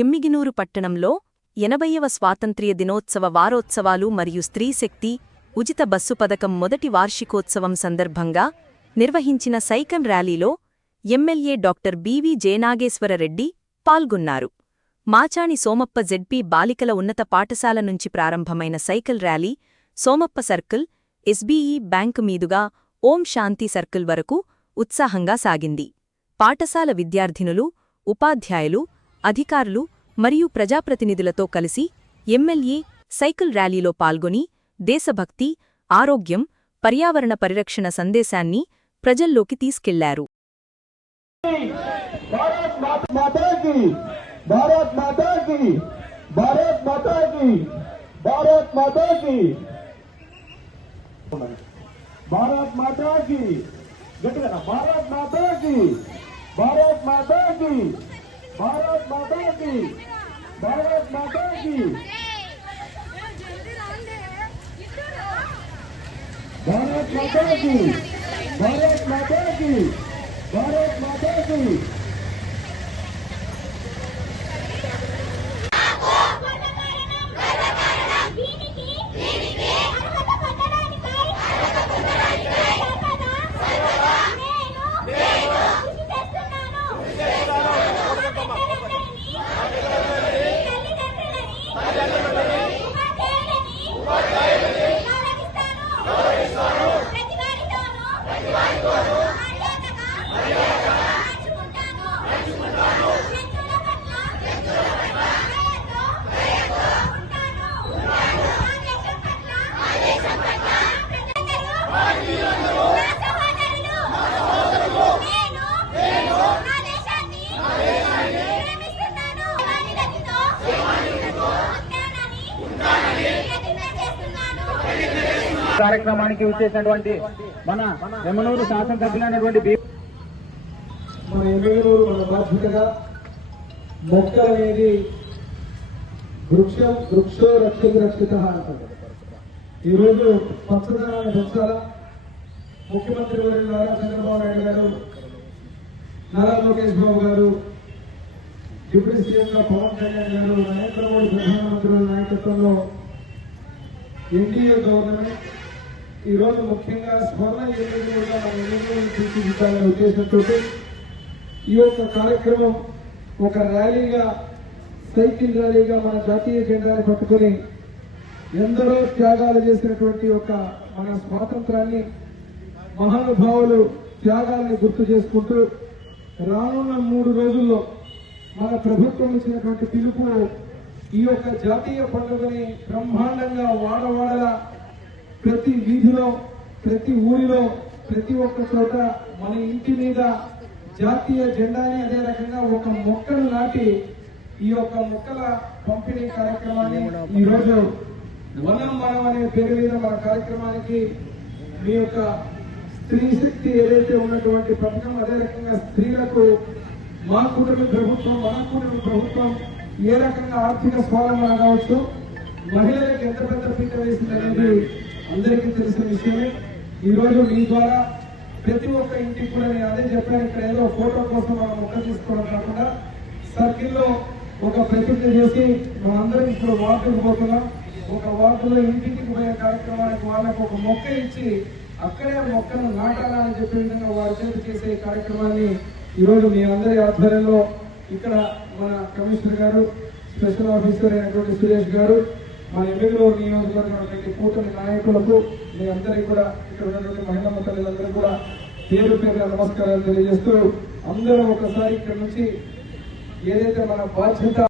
ఎమ్మిగినూరు పట్టణంలో 80వ స్వాతంత్ర్య దినోత్సవ వారోత్సవాలు మరియు స్త్రీశక్తి ఉచిత బస్సు పథకం మొదటి వార్షికోత్సవం సందర్భంగా నిర్వహించిన సైకిల్ ర్యాలీలో ఎమ్మెల్యే డాక్టర్ బివి జయనాగేశ్వరరెడ్డి పాల్గొన్నారు. మాచాణి సోమప్ప జెడ్పీ బాలికల ఉన్నత పాఠశాల నుంచి ప్రారంభమైన cycle rally Somappa circle, SBI bank మీదుగా ఓం శాంతి సర్కిల్ వరకు ఉత్సాహంగా సాగింది. పాఠశాల విద్యార్థినులు, ఉపాధ్యాయులు, అధికారులు మరియు ప్రజాప్రతినిధులతో కలిసి ఎమ్మెల్యే సైకిల్ ర్యాలీలో పాల్గొని దేశభక్తి, ఆరోగ్యం, పర్యావరణ పరిరక్షణ సందేశాన్ని ప్రజల్లోకి తీసుకెళ్లారు. भारत माता की, भारत माता की, भारत माता की, भारत माता की, भारत माता की। కార్యక్రమానికి వచ్చేసినటువంటి మన ఎమ్మెనూరు శాసనసభ్యులైనటువంటి మన ఎమ్మెనూరు మన బాధ్యతగా మొక్కలు అనేది వృక్షో రక్షిత రక్షిత అంటారు. ఈరోజు పచ్చదనాన్ని పెంచాలా. ముఖ్యమంత్రి వర్యులు నారా చంద్రబాబు నాయుడు గారు, నారా లోకేష్ బాబు గారు, డిప్యూటీ సీఎంగా పవన్ కళ్యాణ్ గారు, నరేంద్ర మోడీ ప్రధానమంత్రుల నాయకత్వంలో ఎన్డీఏ గవర్నమెంట్ ఈరోజు ముఖ్యంగా స్వర్ణ ఎన్నికలుగా మన ఎన్నికలను తీర్చిదిద్దాలనే ఉద్దేశంతో ఈ యొక్క కార్యక్రమం ఒక ర్యాలీగా, సైకిల్ ర్యాలీగా మన జాతీయ జెండాను పట్టుకుని ఎందరో త్యాగాలు చేసినటువంటి ఒక మన స్వాతంత్రాన్ని, మహానుభావులు త్యాగాల్ని గుర్తు చేసుకుంటూ రానున్న 3 రోజుల్లో మన ప్రభుత్వం ఇచ్చినటువంటి పిలుపు ఈ యొక్క జాతీయ పండుగని బ్రహ్మాండంగా వాడవాడలా ప్రతి వీధిలో, ప్రతి ఊరిలో, ప్రతి ఒక్క చోట మన ఇంటి మీద జాతీయ జెండాని, అదే రకంగా ఒక మొక్కను నాటి ఈ యొక్క మొక్కల పంపిణీ కార్యక్రమాన్ని ఈరోజు వనం మనం అనే పేరు మీద మన కార్యక్రమానికి మీ యొక్క స్త్రీ శక్తి ఏదైతే ఉన్నటువంటి పథకం, అదే రకంగా స్త్రీలకు మా కూటమి ప్రభుత్వం, మన కూటమి ప్రభుత్వం ఏ రకంగా ఆర్థిక స్వావలంబన కావచ్చు, మహిళలకు ఎంత పెద్ద పీట వేసిందనేది అందరికీ తెలిసిన విషయమే. ఈరోజు మీ ద్వారా ప్రతి ఒక్క ఇంటికి కూడా నేను అదే చెప్పాను, ఇక్కడ ఏదో ఫోటో కోసం మనం మొక్క తీసుకోవడం కాకుండా సర్కిల్లో ఒక ప్రతిజ్ఞ చేసి మనందరం ఇప్పుడు వార్డుకు పోతున్నాం. ఒక వార్డులో ఇంటికి పోయే కార్యక్రమానికి వాళ్ళకు ఒక మొక్క ఇచ్చి అక్కడే మొక్కను నాటాలని చెప్పే విధంగా వారి చేతి చేసే కార్యక్రమాన్ని ఈరోజు మీ అందరి ఆధ్వర్యంలో ఇక్కడ మన కమిషనర్ గారు, స్పెషల్ ఆఫీసర్ అయినటువంటి సురేష్ గారు, మన ఎమ్మెల్యేలు నియోజకవర్గం కూటమి నాయకులకు, మీ అందరికీ కూడా ఇక్కడ ఉన్నటువంటి మహిళా తల్లిదండ్రులకు కూడా పేరు పేరుగా నమస్కారాలు తెలియజేస్తూ అందరూ ఒకసారి ఇక్కడ నుంచి ఏదైతే మన బాధ్యత